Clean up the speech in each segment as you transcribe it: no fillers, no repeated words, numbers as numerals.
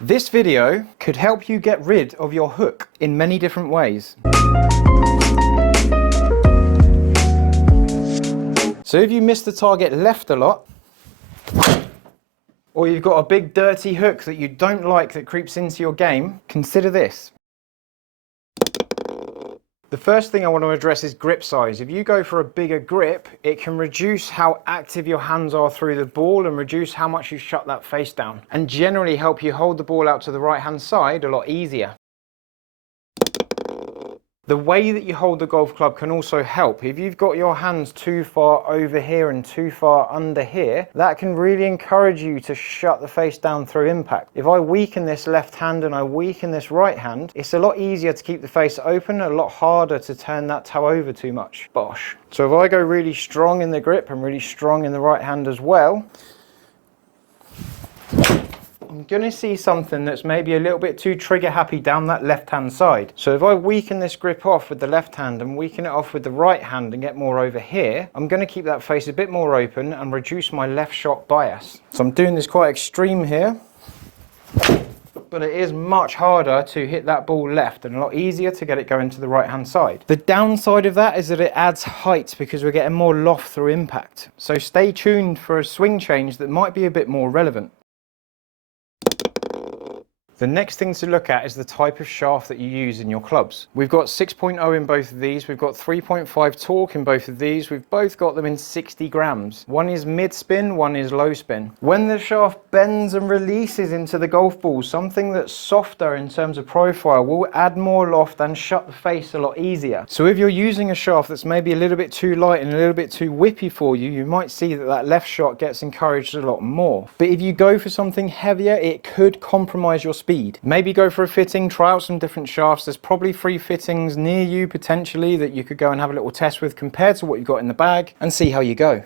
This video could help you get rid of your hook in many different ways. So if you miss the target left a lot, or you've got a big dirty hook that you don't like that creeps into your game, consider this. The first thing I want to address is grip size. If you go for a bigger grip, it can reduce how active your hands are through the ball and reduce how much you shut that face down, and generally help you hold the ball out to the right hand side a lot easier. The way that you hold the golf club can also help. If you've got your hands too far over here and too far under here, that can really encourage you to shut the face down through impact. If I weaken this left hand and I weaken this right hand, it's a lot easier to keep the face open, a lot harder to turn that toe over too much. Bosh. So if I go really strong in the grip and really strong in the right hand as well, I'm going to see something that's maybe a little bit too trigger happy down that left hand side. So if I weaken this grip off with the left hand and weaken it off with the right hand and get more over here, I'm going to keep that face a bit more open and reduce my left shot bias. So I'm doing this quite extreme here, but it is much harder to hit that ball left and a lot easier to get it going to the right hand side. The downside of that is that it adds height because we're getting more loft through impact. So stay tuned for a swing change that might be a bit more relevant. The next thing to look at is the type of shaft that you use in your clubs. We've got 6.0 in both of these, we've got 3.5 torque in both of these, we've both got them in 60 grams. One is mid spin, one is low spin. When the shaft bends and releases into the golf ball, something that's softer in terms of profile will add more loft and shut the face a lot easier. So if you're using a shaft that's maybe a little bit too light and a little bit too whippy for you, you might see that that left shot gets encouraged a lot more. But if you go for something heavier, it could compromise your speed. Maybe go for a fitting, try out some different shafts. There's probably 3 fittings near you potentially that you could go and have a little test with compared to what you've got in the bag and see how you go.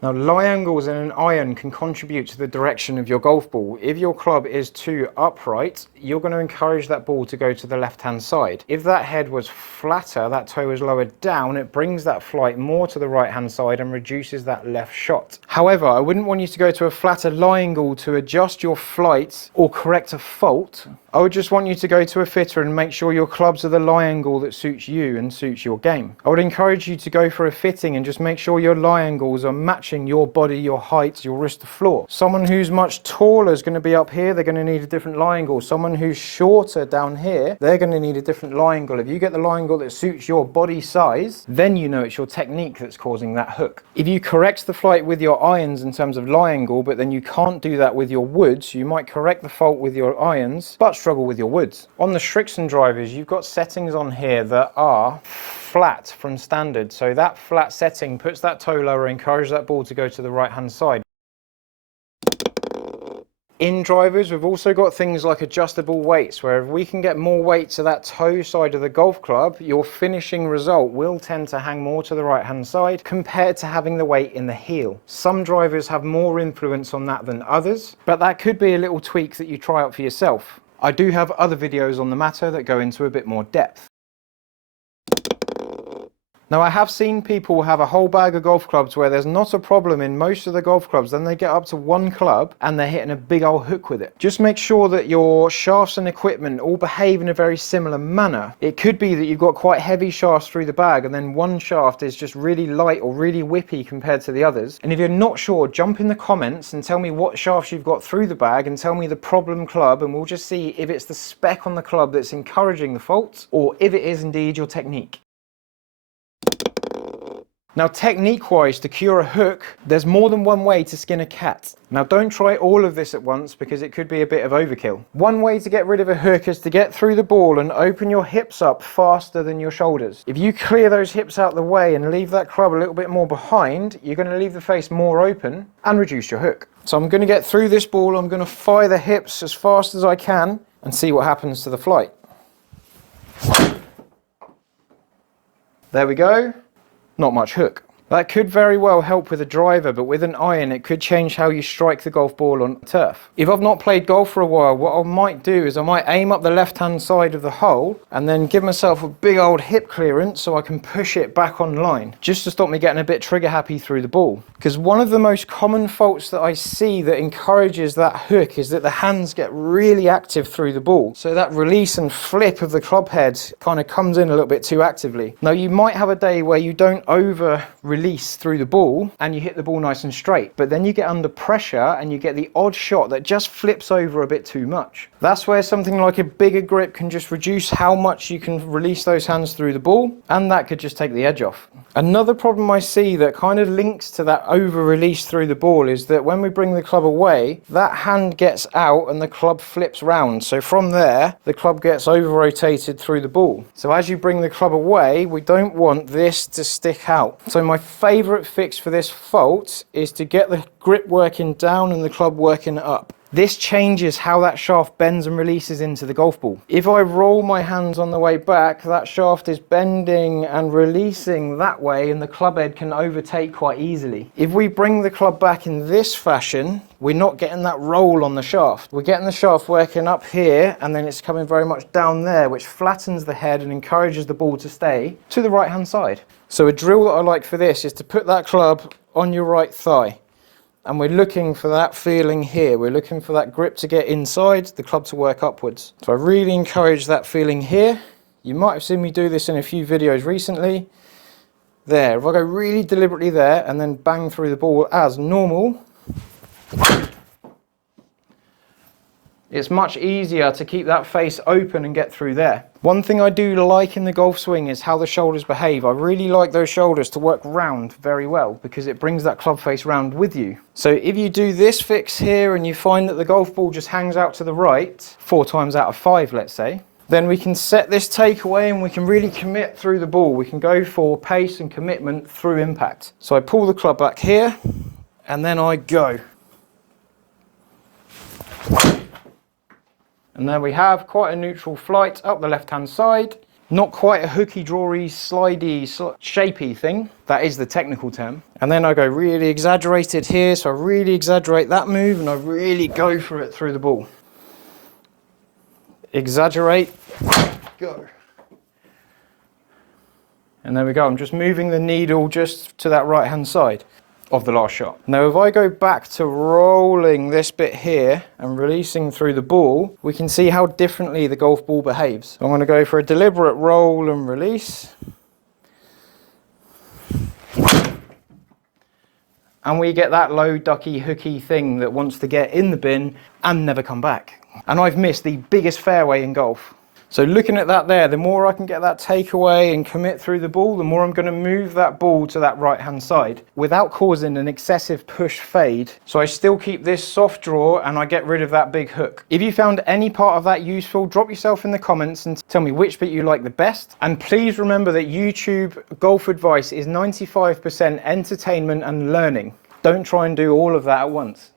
Now, lie angles in an iron can contribute to the direction of your golf ball. If your club is too upright, you're going to encourage that ball to go to the left-hand side. If that head was flatter, that toe was lowered down, it brings that flight more to the right-hand side and reduces that left shot. However, I wouldn't want you to go to a flatter lie angle to adjust your flight or correct a fault. I would just want you to go to a fitter and make sure your clubs are the lie angle that suits you and suits your game. I would encourage you to go for a fitting and just make sure your lie angles are matching your body, your height, your wrist to floor. Someone who's much taller is going to be up here, they're going to need a different lie angle. Someone who's shorter down here, they're going to need a different lie angle. If you get the lie angle that suits your body size, then you know it's your technique that's causing that hook. If you correct the flight with your irons in terms of lie angle, but then you can't do that with your woods, you might correct the fault with your irons, but struggle with your woods. On the Shrixon drivers, you've got settings on here that are flat from standard. So that flat setting puts that toe lower, encourages that ball to go to the right hand side. In drivers, we've also got things like adjustable weights, where if we can get more weight to that toe side of the golf club, your finishing result will tend to hang more to the right hand side compared to having the weight in the heel. Some drivers have more influence on that than others, but that could be a little tweak that you try out for yourself. I do have other videos on the matter that go into a bit more depth. Now, I have seen people have a whole bag of golf clubs where there's not a problem in most of the golf clubs, then they get up to one club and they're hitting a big old hook with it. Just make sure that your shafts and equipment all behave in a very similar manner. It could be that you've got quite heavy shafts through the bag and then one shaft is just really light or really whippy compared to the others. And if you're not sure, jump in the comments and tell me what shafts you've got through the bag and tell me the problem club, and we'll just see if it's the spec on the club that's encouraging the fault or if it is indeed your technique. Now, technique-wise, to cure a hook, there's more than one way to skin a cat. Now, don't try all of this at once because it could be a bit of overkill. One way to get rid of a hook is to get through the ball and open your hips up faster than your shoulders. If you clear those hips out the way and leave that club a little bit more behind, you're going to leave the face more open and reduce your hook. So I'm going to get through this ball, I'm going to fire the hips as fast as I can and see what happens to the flight. There we go. Not much hook. That could very well help with a driver, but with an iron it could change how you strike the golf ball on turf. If I've not played golf for a while, what I might do is I might aim up the left hand side of the hole and then give myself a big old hip clearance so I can push it back on line, just to stop me getting a bit trigger happy through the ball. Because one of the most common faults that I see that encourages that hook is that the hands get really active through the ball. So that release and flip of the club head kind of comes in a little bit too actively. Now you might have a day where you don't over release through the ball and you hit the ball nice and straight, but then you get under pressure and you get the odd shot that just flips over a bit too much. That's where something like a bigger grip can just reduce how much you can release those hands through the ball, and that could just take the edge off. Another problem I see that kind of links to that over release through the ball is that when we bring the club away, that hand gets out and the club flips round. So from there, the club gets over rotated through the ball. So as you bring the club away, we don't want this to stick out. So my favorite fix for this fault is to get the grip working down and the club working up. This changes how that shaft bends and releases into the golf ball. If I roll my hands on the way back, that shaft is bending and releasing that way and the club head can overtake quite easily. If we bring the club back in this fashion, we're not getting that roll on the shaft. We're getting the shaft working up here and then it's coming very much down there, which flattens the head and encourages the ball to stay to the right hand side. So a drill that I like for this is to put that club on your right thigh. And we're looking for that feeling here. We're looking for that grip to get inside, the club to work upwards. So I really encourage that feeling here. You might have seen me do this in a few videos recently. There, if I go really deliberately there and then bang through the ball as normal, it's much easier to keep that face open and get through there. One thing I do like in the golf swing is how the shoulders behave. I really like those shoulders to work round very well because it brings that club face round with you. So if you do this fix here and you find that the golf ball just hangs out to the right, 4 times out of 5, let's say, then we can set this takeaway and we can really commit through the ball. We can go for pace and commitment through impact. So I pull the club back here and then I go. And there we have quite a neutral flight up the left-hand side. Not quite a hooky, drawy, slidey, shapy thing. That is the technical term. And then I go really exaggerated here, so I really exaggerate that move and I really go for it through the ball. Exaggerate, go. And there we go, I'm just moving the needle just to that right-hand side of the last shot. Now if I go back to rolling this bit here and releasing through the ball, we can see how differently the golf ball behaves. I'm going to go for a deliberate roll and release. And we get that low ducky hooky thing that wants to get in the bin and never come back. And I've missed the biggest fairway in golf. So looking at that there, the more I can get that takeaway and commit through the ball, the more I'm going to move that ball to that right hand side without causing an excessive push fade. So I still keep this soft draw and I get rid of that big hook. If you found any part of that useful, drop yourself in the comments and tell me which bit you like the best. And please remember that YouTube golf advice is 95% entertainment and learning. Don't try and do all of that at once.